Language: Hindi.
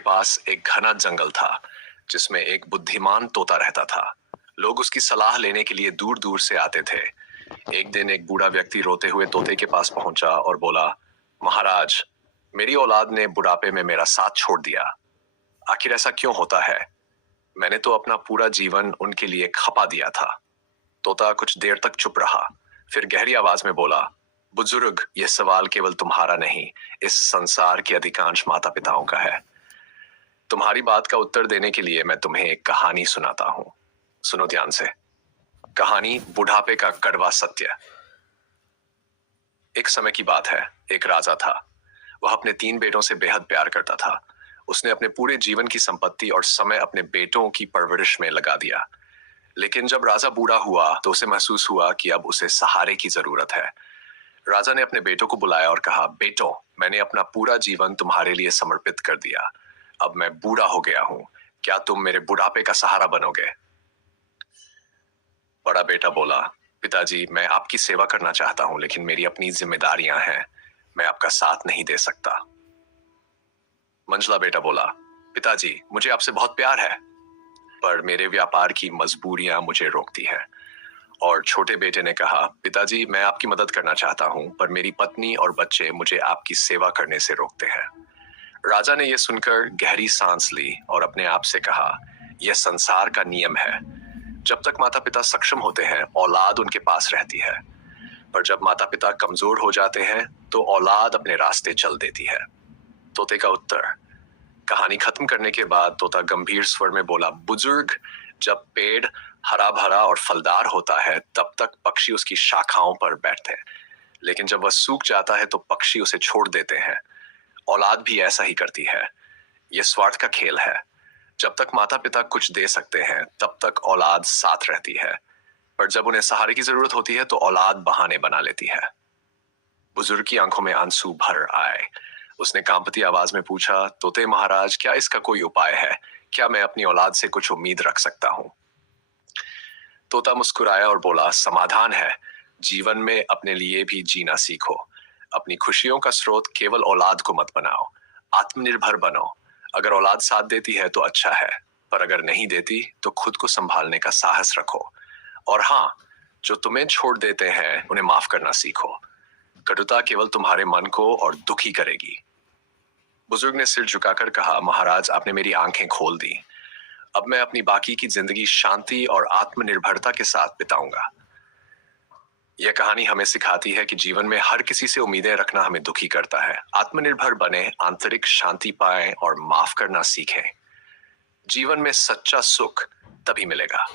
पास एक घना जंगल था जिसमें एक बुद्धिमान तोता रहता था। लोग उसकी सलाह लेने के लिए दूर दूर से आते थे। एक दिन एक बूढ़ा व्यक्ति रोते हुए तोते के पास पहुंचा और बोला, महाराज, मेरी औलाद ने बुढ़ापे में मेरा साथ छोड़ दिया। आखिर ऐसा क्यों होता है? मैंने तो अपना पूरा जीवन उनके लिए खपा दिया था। तोता कुछ देर तक चुप रहा, फिर गहरी आवाज में बोला, बुजुर्ग, यह सवाल केवल तुम्हारा नहीं, इस संसार के अधिकांश माता पिताओं का है। तुम्हारी बात का उत्तर देने के लिए मैं तुम्हें एक कहानी सुनाता हूँ। सुनो ध्यान से। कहानी बुढ़ापे का कड़वा सत्य। एक समय की बात है, एक राजा था। वह अपने 3 बेटों से बेहद प्यार करता था। उसने अपने पूरे जीवन की संपत्ति और समय अपने बेटों की परवरिश में लगा दिया। लेकिन जब राजा बूढ़ा हुआ तो उसे महसूस हुआ कि अब उसे सहारे की जरूरत है। राजा ने अपने बेटों को बुलाया और कहा, बेटों, मैंने अपना पूरा जीवन तुम्हारे लिए समर्पित कर दिया। अब मैं बूढ़ा हो गया हूँ। क्या तुम मेरे बुढ़ापे का सहारा बनोगे? बड़ा बेटा बोला, पिताजी, मैं आपकी सेवा करना चाहता हूँ, लेकिन मेरी अपनी जिम्मेदारियां हैं। मैं आपका साथ नहीं दे सकता। मंझला बेटा बोला, पिताजी, मुझे आपसे बहुत प्यार है, पर मेरे व्यापार की मजबूरियां मुझे रोकती हैं। और छोटे बेटे ने कहा, पिताजी, मैं आपकी मदद करना चाहता हूँ, पर मेरी पत्नी और बच्चे मुझे आपकी सेवा करने से रोकते हैं। राजा ने यह सुनकर गहरी सांस ली और अपने आप से कहा, यह संसार का नियम है। जब तक माता पिता सक्षम होते हैं, औलाद उनके पास रहती है, पर जब माता पिता कमजोर हो जाते हैं तो औलाद अपने रास्ते चल देती है। तोते का उत्तर। कहानी खत्म करने के बाद तोता गंभीर स्वर में बोला, बुजुर्ग, जब पेड़ हरा भरा और फलदार होता है तब तक पक्षी उसकी शाखाओं पर बैठते हैं, लेकिन जब वह सूख जाता है तो पक्षी उसे छोड़ देते हैं। औलाद भी ऐसा ही करती है। यह स्वार्थ का खेल है। जब तक माता पिता कुछ दे सकते हैं तब तक औलाद साथ रहती है, पर जब उन्हें सहारे की जरूरत होती है तो औलाद बहाने बना लेती है। बुजुर्ग की आंखों में आंसू भर आए। उसने कांपती आवाज में पूछा, तोते महाराज, क्या इसका कोई उपाय है? क्या मैं अपनी औलाद से कुछ उम्मीद रख सकता हूँ? तोता मुस्कुराया और बोला, समाधान है। जीवन में अपने लिए भी जीना सीखो। अपनी खुशियों का स्रोत केवल औलाद को मत बनाओ। आत्मनिर्भर बनो। अगर औलाद साथ देती है तो अच्छा है, पर अगर नहीं देती तो खुद को संभालने का साहस रखो। और हाँ, जो तुम्हें छोड़ देते हैं उन्हें माफ करना सीखो। कटुता केवल तुम्हारे मन को और दुखी करेगी। बुजुर्ग ने सिर झुकाकर कहा, महाराज, आपने मेरी आंखें खोल दी। अब मैं अपनी बाकी की जिंदगी शांति और आत्मनिर्भरता के साथ बिताऊंगा। यह कहानी हमें सिखाती है कि जीवन में हर किसी से उम्मीदें रखना हमें दुखी करता है। आत्मनिर्भर बने, आंतरिक शांति पाएं और माफ करना सीखें। जीवन में सच्चा सुख तभी मिलेगा